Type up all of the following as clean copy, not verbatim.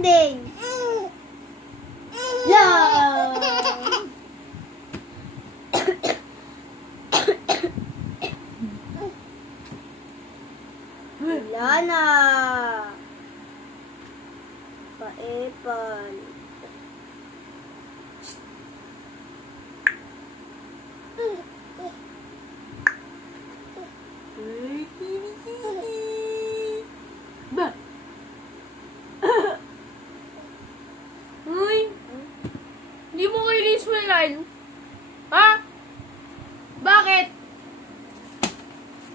Sending. Yeah. Wala na. Paepal. Ba? Uy! Hindi mo kayo liswilan? Ha? Bakit?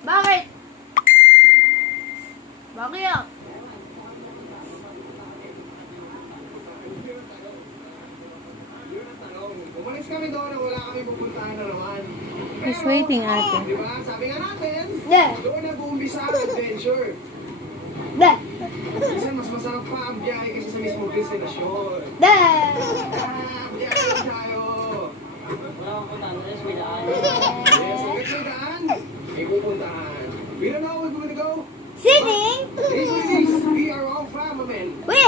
Bakit? Bakit? Umalis kami doon na wala kami pupuntahan na naman. He's waiting, ate. Di ba? Sabi nga natin, De. doon nag-uumpisa ang adventure. De. Minsan mas masarap pa ang biyahe kasi sa mismo destinasyon. De. Biyahe lang tayo. Yes, so may daan, may pupuntahan. We don't know where we're gonna go. Sending. This is, we are all family men. We